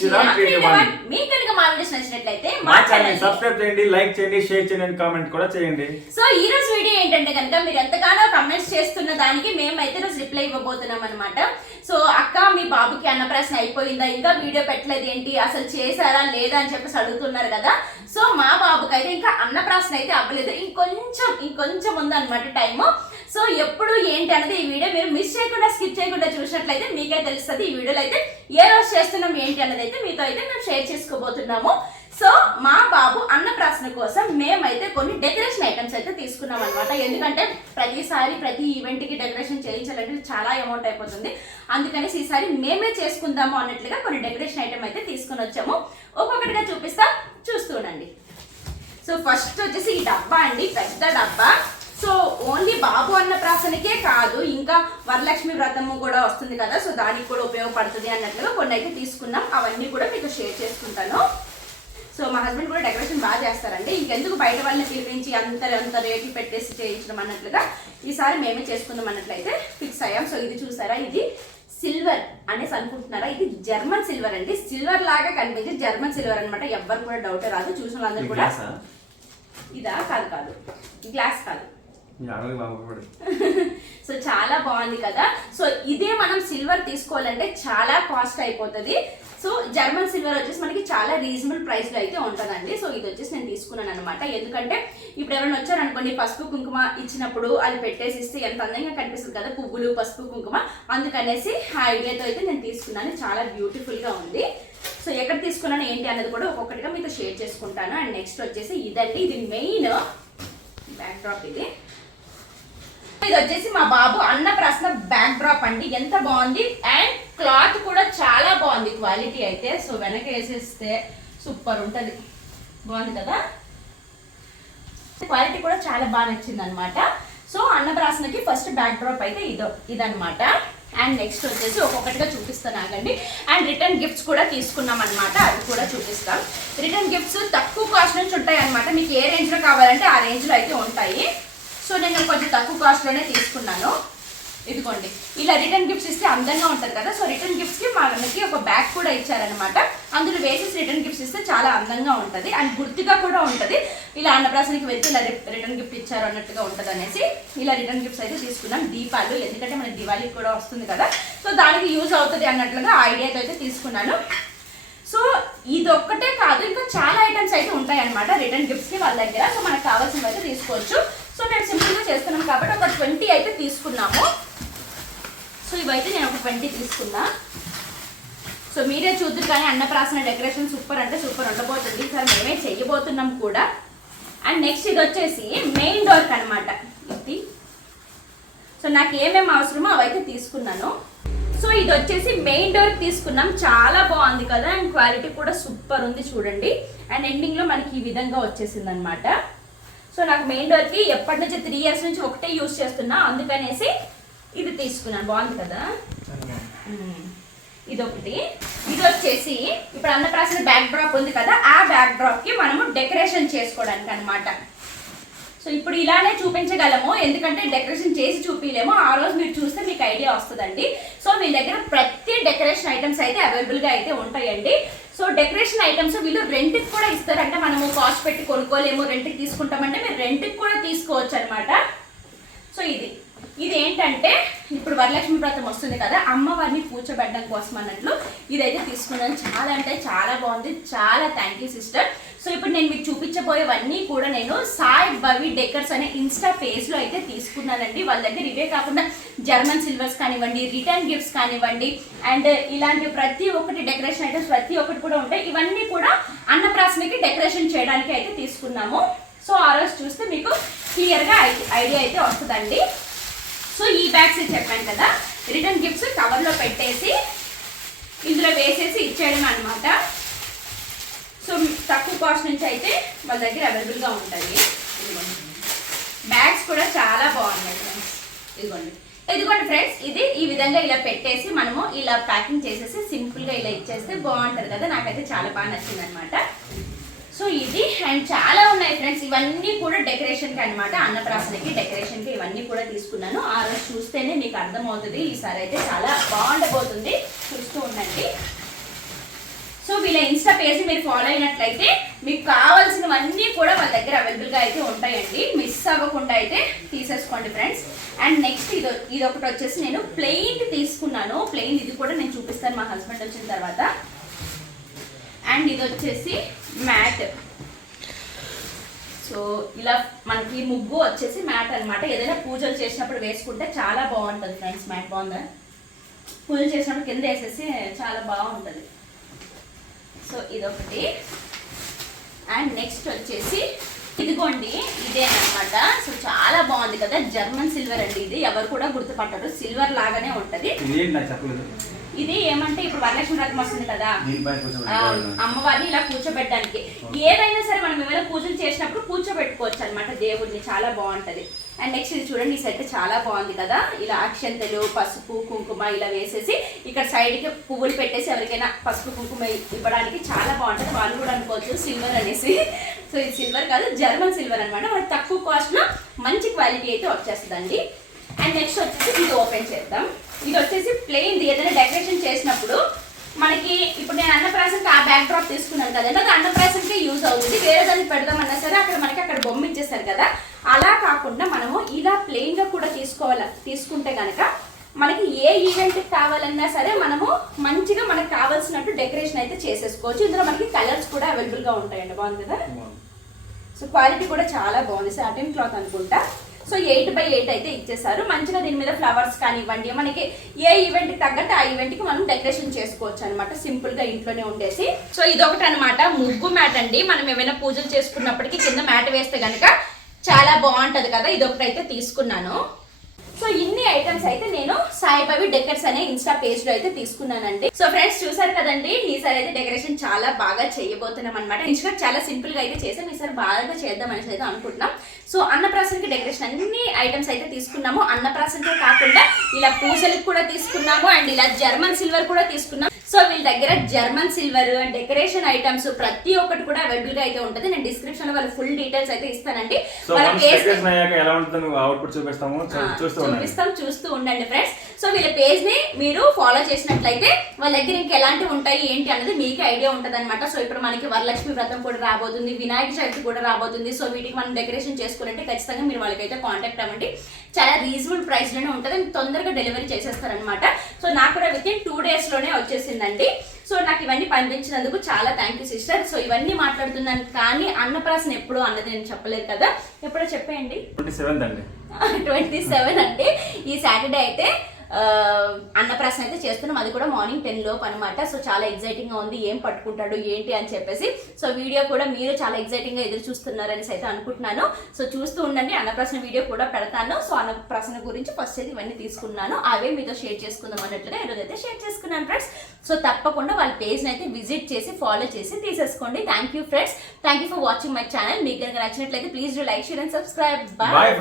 Sriram three one మీకు కనుక మా వీడియోస్ నచ్చినట్లయితే మా ఛానల్ సబ్స్క్రైబ్ చేయండి లైక్ చేయండి షేర్ చేయండి and కామెంట్ కూడా చేయండి. సో ఈ రోజు వీడియో ఏంటంటే కనుక మీరు ఎంతగానో కమెంట్స్ చేస్తున్న దానికి మేమైతే రోజు రిప్లై ఇవ్వబోతున్నాం అనమాట సో అక్క మీ బాబుకి అన్నప్రాసన అయిపోయిందా? ఇంకా వీడియో పెట్టలేదు ఏంటి? అసలు చేశారా? లేదా? అని చెప్పేసి అడుగుతున్నారు కదా. సో మా బాబుకి అయితే ఇంకా అన్నప్రాసన అయితే అవ్వలేదు. ఇంకొంచెం ఇంకొంచెం ఉందన్నమాట టైము. సో ఎప్పుడు ఏంటి అనేది ఈ వీడియో మీరు మిస్ చేయకుండా స్కిప్ చేయకుండా చూసినట్లయితే మీకే తెలుస్తుంది. ఈ వీడియోలో అయితే ఏ రోజు చేస్తున్నాం ఏంటి అన్నది అయితే మీతో అయితే మేము షేర్ చేసుకోబోతున్నాము. సో మా బాబు అన్నప్రాసన కోసం మేమైతే కొన్ని డెకరేషన్ ఐటమ్స్ అయితే తీసుకున్నాం అనమాట ఎందుకంటే ప్రతిసారి ప్రతి ఈవెంట్కి డెకరేషన్ చేయించాలంటే చాలా అమౌంట్ అయిపోతుంది. అందుకని ఈసారి మేమే చేసుకుందాము అన్నట్లుగా కొన్ని డెకరేషన్ ఐటమ్ అయితే తీసుకుని వచ్చాము. ఒక్కొక్కటిగా చూపిస్తా చూస్తూ ఉండండి. సో ఫస్ట్ వచ్చేసి ఈ డబ్బా అండి. పెద్ద డబ్బా. సో ఓన్లీ బాబు అన్న ప్రాసనకే కాదు ఇంకా వరలక్ష్మి వ్రతము కూడా వస్తుంది కదా సో దానికి కూడా ఉపయోగపడుతుంది అన్నట్లుగా కొన్ని అయితే తీసుకున్నాం. అవన్నీ కూడా మీకు షేర్ చేసుకుంటాను. సో మా హస్బెండ్ కూడా డెకరేషన్ బాగా చేస్తారండి. ఇంకెందుకు బయట వాళ్ళని పిలిపించి అంత అంత రేట్లు పెట్టేసి చేయించడం అన్నట్లుగా ఈసారి మేమే చేసుకుందాం అన్నట్లయితే ఫిక్స్ అయ్యాం. సో ఇది చూసారా? ఇది సిల్వర్ అనేసి అనుకుంటున్నారా? ఇది జర్మన్ సిల్వర్ అండి. సిల్వర్ లాగా కనిపించే జర్మన్ సిల్వర్ అన్నమాట. ఎవ్వరు కూడా డౌట్ రాదు. చూసిన వాళ్ళందరూ కూడా ఇదా? కాదు కాదు. గ్లాస్ కాదు. సో చాలా బాగుంది కదా. సో ఇదే మనం సిల్వర్ తీసుకోవాలంటే చాలా కాస్ట్ అయిపోతుంది. సో జర్మన్ సిల్వర్ వచ్చేసి మనకి చాలా రీజనబుల్ ప్రైస్లో అయితే ఉంటుందండి. సో ఇది వచ్చేసి నేను తీసుకున్నాను అనమాట ఎందుకంటే ఇప్పుడు ఎవరైనా వచ్చారు అనుకోండి పసుపు కుంకుమ ఇచ్చినప్పుడు అది పెట్టేసి ఇస్తే ఎంత అందంగా కనిపిస్తుంది కదా పువ్వులు పసుపు కుంకుమ. అందుకనేసి ఆ ఐడియాతో అయితే నేను తీసుకున్నాను. చాలా బ్యూటిఫుల్గా ఉంది. సో ఎక్కడ తీసుకున్నాను ఏంటి అన్నది కూడా ఒక్కొక్కటిగా మీతో షేర్ చేసుకుంటాను. అండ్ నెక్స్ట్ వచ్చేసి ఇదండి. ఇది మెయిన్ బ్యాక్ డ్రాప్ ఇది. ఇది వచ్చేసి మా బాబు అన్నప్రాసన బ్యాక్ డ్రాప్ అండి. ఎంత బాగుంది? అండ్ క్లాత్ కూడా చాలా బాగుంది. క్వాలిటీ అయితే సో వెనక వేసేస్తే సూపర్ ఉంటుంది. బాగుంది కదా? క్వాలిటీ కూడా చాలా బాగా నచ్చింది అనమాట సో అన్నప్రాసనకి ఫస్ట్ బ్యాక్ డ్రాప్ అయితే ఇదో ఇదనమాట అండ్ నెక్స్ట్ వచ్చేసి ఒక్కొక్కటిగా చూపిస్తాను ఆగండి. అండ్ రిటర్న్ గిఫ్ట్స్ కూడా తీసుకున్నాం అనమాట అది కూడా చూపిస్తాం. రిటర్న్ గిఫ్ట్స్ తక్కువ కాస్ట్ నుంచి ఉంటాయి అనమాట మీకు ఏ రేంజ్లో కావాలంటే ఆ రేంజ్లో అయితే ఉంటాయి. సో నేను కొంచెం తక్కువ కాస్ట్లోనే తీసుకున్నాను. ఇదిగోండి. ఇలా రిటర్న్ గిఫ్ట్స్ ఇస్తే అందంగా ఉంటుంది కదా సో రిటర్న్ గిఫ్ట్స్కి మనకి ఒక బ్యాగ్ కూడా ఇచ్చారనమాట అందులో వేసేసి రిటర్న్ గిఫ్ట్స్ ఇస్తే చాలా అందంగా ఉంటుంది అండ్ గుర్తుగా కూడా ఉంటుంది. ఇలా అన్నప్రాసనకి వెళ్తే ఇలా రిటర్న్ గిఫ్ట్ ఇచ్చారు అన్నట్టుగా ఉంటుంది అనేసి ఇలా రిటర్న్ గిఫ్ట్స్ అయితే తీసుకున్నాం. దీపాలు ఎందుకంటే మన దివాళీకి కూడా వస్తుంది కదా. సో దానికి యూజ్ అవుతుంది అన్నట్లుగా ఐడియాతో అయితే తీసుకున్నాను. సో ఇది ఒక్కటే కాదు ఇంకా చాలా ఐటమ్స్ అయితే ఉంటాయి అనమాట రిటర్న్ గిఫ్ట్స్కి వాళ్ళ దగ్గర. సో మనకు కావాల్సినవి అయితే తీసుకోవచ్చు సో నేను సింపుల్గా చేస్తున్నాం కాబట్టి ఒక ట్వంటీ అయితే తీసుకున్నాము. సో ఇవైతే నేను ఒక ట్వంటీ తీసుకున్నా. సో మీరే చూద్దరు కానీ అన్నప్రాసన డెకరేషన్ సూపర్ అంటే సూపర్ ఉండబోతుంది. సార్ మేమే చెయ్యబోతున్నాం కూడా. అండ్ నెక్స్ట్ ఇది వచ్చేసి మెయిన్ డోర్కి అనమాట ఇది. సో నాకు ఏమేమి అవసరమో అవైతే తీసుకున్నాను. సో ఇది వచ్చేసి మెయిన్ డోర్ తీసుకున్నాం. చాలా బాగుంది కదా అండ్ క్వాలిటీ కూడా సూపర్ ఉంది చూడండి. అండ్ ఎండింగ్లో మనకి ఈ విధంగా వచ్చేసింది అనమాట సో నాకు మెయిన్ డోర్కి ఎప్పటి నుంచి త్రీ ఇయర్స్ నుంచి ఒకటే యూస్ చేస్తున్నా అందుకనేసి ఇది తీసుకున్నాను. బాగుంది కదా? ఇదొకటి. ఇది ఒకటి ఇది వచ్చేసి ఇప్పుడు అన్నప్రాసన బ్యాక్ డ్రాప్ ఉంది కదా ఆ బ్యాక్ డ్రాప్కి మనము డెకరేషన్ చేసుకోవడానికి అన్నమాట. సో ఇప్పుడు ఇలానే చూపించగలము ఎందుకంటే డెకరేషన్ చేసి చూపించలేము ఆ రోజు మీరు చూస్తే మీకు ఐడియా వస్తుందండి. సో మీ దగ్గర ప్రతి డెకరేషన్ ఐటమ్స్ అయితే అవైలబుల్గా అయితే ఉంటాయండి. సో డెకరేషన్ ఐటమ్స్ వీళ్ళు రెంట్కి కూడా ఇస్తారంటే. మనము కాస్ట్ పెట్టి కొనుక్కోలేము రెంట్కి తీసుకుంటామంటే మీరు రెంట్కి కూడా తీసుకోవచ్చు అనమాట సో ఇది. ఇది ఏంటంటే ఇప్పుడు వరలక్ష్మి వ్రతం వస్తుంది కదా అమ్మవారిని కూర్చోబెట్టడం కోసం అన్నట్లు ఇదైతే తీసుకున్నాను. చాలా అంటే చాలా బాగుంది. చాలా థ్యాంక్ యూ సిస్టర్ సో ఇప్పుడు నేను మీకు చూపించబోయేవన్నీ కూడా నేను సాయి బవి డెకర్స్ అనే ఇన్స్టా పేజ్లో అయితే తీసుకున్నానండి. వాళ్ళ దగ్గర ఇవే కాకుండా జర్మన్ సిల్వర్స్ కానివ్వండి రిటర్న్ గిఫ్ట్స్ కానివ్వండి అండ్ ఇలాంటి ప్రతి ఒక్కటి డెకరేషన్ ఐటమ్స్ ప్రతి ఒక్కటి కూడా ఉంటాయి. ఇవన్నీ కూడా అన్నప్రాసనకి డెకరేషన్ చేయడానికి అయితే తీసుకున్నాము. సో ఆ రోజు చూస్తే మీకు క్లియర్గా ఐడియా అయితే వస్తుందండి. సో ఈ బ్యాగ్స్ చెప్పాను కదా రిటర్న్ గిఫ్ట్స్ కవర్లో పెట్టేసి ఇందులో వేసేసి ఇచ్చేయడం అనమాట సో తక్కువ కాస్ట్ నుంచి అయితే వాళ్ళ దగ్గర అవైలబుల్గా ఉంటుంది ఇదిగోండి. బ్యాగ్స్ కూడా చాలా బాగున్నాయి ఫ్రెండ్స్ ఇదిగోండి. ఇదిగోండి ఫ్రెండ్స్ ఇది ఈ విధంగా ఇలా పెట్టేసి మనము ఇలా ప్యాకింగ్ చేసేసి సింపుల్గా ఇలా ఇచ్చేస్తే బాగుంటుంది కదా. నాకైతే చాలా బాగా నచ్చింది అనమాట సో ఇది అండ్ చాలా ఉన్నాయి ఫ్రెండ్స్ ఇవన్నీ కూడా డెకరేషన్కి అనమాట అన్నప్రాసనకి డెకరేషన్కి ఇవన్నీ కూడా తీసుకున్నాను. ఆ రోజు చూస్తేనే మీకు అర్థమవుతుంది. ఈసారి అయితే చాలా బాగుండబోతుంది. చూస్తూ ఉండండి. సో వీళ్ళ ఇన్స్టా పేజ్ మీరు ఫాలో అయినట్లయితే మీకు కావాల్సినవన్నీ కూడా వాళ్ళ దగ్గర అవైలబుల్గా అయితే ఉంటాయండి. మిస్ అవ్వకుండా అయితే తీసేసుకోండి ఫ్రెండ్స్ అండ్ నెక్స్ట్ ఇది ఇది ఒకటి వచ్చేసి నేను ప్లెయిన్ తీసుకున్నాను. ప్లెయిన్ ఇది కూడా నేను చూపిస్తాను మా హస్బెండ్ వచ్చిన తర్వాత. అండ్ ఇది వచ్చేసి మ్యాట్. సో ఇలా మనకి ముగ్గు వచ్చేసి మ్యాట్ అన్నమాట. ఏదైనా పూజలు చేసినప్పుడు వేసుకుంటే చాలా బాగుంటుంది ఫ్రెండ్స్ మ్యాట్ బాగుందా? పూజలు చేసినప్పుడు కింద వేసేసి చాలా బాగుంటుంది. సో ఇదొకటి. అండ్ నెక్స్ట్ వచ్చేసి ఇదిగోండి ఇదేనమాట సో చాలా బాగుంది కదా జర్మన్ సిల్వర్ అండి ఇది. ఎవరు కూడా గుర్తుపట్టరు. సిల్వర్ లాగానే ఉంటది. ఇది ఏమంటే ఇప్పుడు వరలక్ష్మి వ్రతం వస్తుంది కదా. అమ్మవారిని ఇలా కూర్చోబెట్టడానికి. ఏదైనా సరే మనం ఏమైనా పూజలు చేసినప్పుడు కూర్చోబెట్టుకోవచ్చు అనమాట దేవుడిని చాలా బాగుంటది. అండ్ నెక్స్ట్ ఇది చూడండి ఈ సెట్ చాలా బాగుంది కదా. ఇలా అక్షంతలు పసుపు కుంకుమ ఇలా వేసేసి ఇక్కడ సైడ్కి పువ్వులు పెట్టేసి ఎవరికైనా పసుపు కుంకుమ ఇవ్వడానికి చాలా బాగుంటుంది. వాళ్ళు కూడా అనుకోవచ్చు సిల్వర్ అనేసి. సో ఇది సిల్వర్ కాదు జర్మన్ సిల్వర్ అనమాట మనకి తక్కువ కాస్ట్లో మంచి క్వాలిటీ అయితే వచ్చేస్తుందండి అండ్ నెక్స్ట్ వచ్చేసి ఇది ఓపెన్ చేద్దాం. ఇది వచ్చేసి ప్లెయిన్ ఏదైనా డెకరేషన్ చేసినప్పుడు మనకి ఇప్పుడు నేను అన్నప్రాసంకి ఆ బ్యాక్ డ్రాప్ తీసుకున్నాను కదండి. అది అన్నప్రాసంకి యూజ్ అవుతుంది. వేరే దానికి పెడదామన్నా సరే అక్కడ మనకి అక్కడ బొమ్మ ఇచ్చేసారు కదా. అలా కాకుండా మనము ఇలా ప్లెయిన్గా కూడా తీసుకోవాలి తీసుకుంటే కనుక మనకి ఏ ఈవెంట్ కావాలన్నా సరే మనము మంచిగా మనకి కావాల్సినట్టు డెకరేషన్ అయితే చేసేసుకోవచ్చు. ఇందులో మనకి కలర్స్ కూడా అవైలబుల్గా ఉంటాయండి. బాగుంది కదా? సో క్వాలిటీ కూడా చాలా బాగుంది. సాటిన్ క్లాత్ అనుకుంటా. సో ఎయిట్ బై ఎయిట్ అయితే ఇచ్చేసారు మంచిగా దీని మీద ఫ్లవర్స్ కానివ్వండి మనకి ఏ ఈవెంట్కి తగ్గట్టు ఆ ఈవెంట్కి మనం డెకరేషన్ చేసుకోవచ్చు అనమాట సింపుల్గా ఇంట్లోనే ఉండేసి. సో ఇదొకటి అనమాట ముగ్గు మ్యాట్ అండి. మనం ఏమైనా పూజలు చేసుకున్నప్పటికీ కింద మ్యాట్ వేస్తే గనక చాలా బాగుంటది కదా? ఇదొకటి అయితే తీసుకున్నాను. సో ఇన్ని ఐటమ్స్ అయితే నేను సాయిబాబి డెకర్స్ అనే ఇన్స్టా పేజ్లో అయితే తీసుకున్నానండి. సో ఫ్రెండ్స్ చూసారు కదండి ఈసారి అయితే డెకరేషన్ చాలా బాగా చేయబోతున్నాం అనమాట ఇన్స్టా చాలా సింపుల్గా అయితే చేసాం. ఈసారి బాగా చేద్దాం అనేసి అయితే అనుకుంటున్నాం. సో అన్నప్రాసనకి డెకరేషన్ అన్ని ఐటమ్స్ అయితే తీసుకున్నాము. అన్నప్రాసనకే కాకుండా ఇలా పూజలకు కూడా తీసుకున్నాము. అండ్ ఇలా జర్మన్ సిల్వర్ కూడా తీసుకున్నాం. సో వీళ్ళ దగ్గర German silver and decoration items ప్రతి ఒక్కటి కూడా అవైలబుల్గా అయితే ఉంటుంది. నేను డిస్క్రిప్షన్లో వాళ్ళ ఫుల్ డీటెయిల్స్ అయితే ఇస్తానండి. చూపిస్తాం చూస్తూ ఉండండి ఫ్రెండ్స్ సో వీళ్ళ పేజ్ని మీరు ఫాలో చేసినట్లయితే వాళ్ళ దగ్గర ఇంకా ఎలాంటివి ఉంటాయి ఏంటి అనేది మీకు ఐడియా ఉంటుంది అనమాట సో ఇప్పుడు మనకి వరలక్ష్మి వ్రతం కూడా రాబోతుంది వినాయక చవితి కూడా రాబోతుంది. సో వీటికి మనం డెకరేషన్ చేసుకోవాలంటే ఖచ్చితంగా మీరు వాళ్ళకైతే కాంటాక్ట్ అవ్వండి. చాలా రీజనబుల్ ప్రైస్లోనే ఉంటుంది. తొందరగా డెలివరీ చేసేస్తారనమాట సో నాకు కూడా విత్ ఇన్ టూ డేస్లోనే వచ్చేసిందండి సో నాకు ఇవన్నీ పంపించినందుకు చాలా థ్యాంక్ యూ సిస్టర్ సో ఇవన్నీ మాట్లాడుతున్నాను కానీ అన్నప్రాసన ఎప్పుడు అన్నది నేను చెప్పలేదు కదా. ఎప్పుడో చెప్పేయండి. ట్వంటీ సెవెంత్ అండి. ట్వంటీ సెవెన్ అంటే ఈ సాటర్డే అయితే అన్నప్రాసన అయితే చేస్తున్నాం. అది కూడా మార్నింగ్ టెన్ లోపు అనమాట సో చాలా ఎగ్జైటింగ్గా ఉంది. ఏం పట్టుకుంటాడు ఏంటి అని చెప్పేసి. సో వీడియో కూడా మీరు చాలా ఎగ్జైటింగ్గా ఎదురు చూస్తున్నారని అయితే అనుకుంటున్నాను. సో చూస్తూ ఉండండి. అన్నప్రాసన వీడియో కూడా పెడతాను. సో అన్నప్రాసన గురించి ఫస్ట్ అయితే ఇవన్నీ తీసుకున్నాను. అవే మీతో షేర్ చేసుకుందాం అన్నట్లుగా ఈరోజు అయితే షేర్ చేసుకున్నాను ఫ్రెండ్స్. సో తప్పకుండా వాళ్ళ పేజ్ అయితే విజిట్ చేసి ఫాలో చేసి తీసేసుకోండి. Thank you friends. Thank you for watching my channel. మీకు కనుక నచ్చినట్లయితే please do like share and subscribe. Bye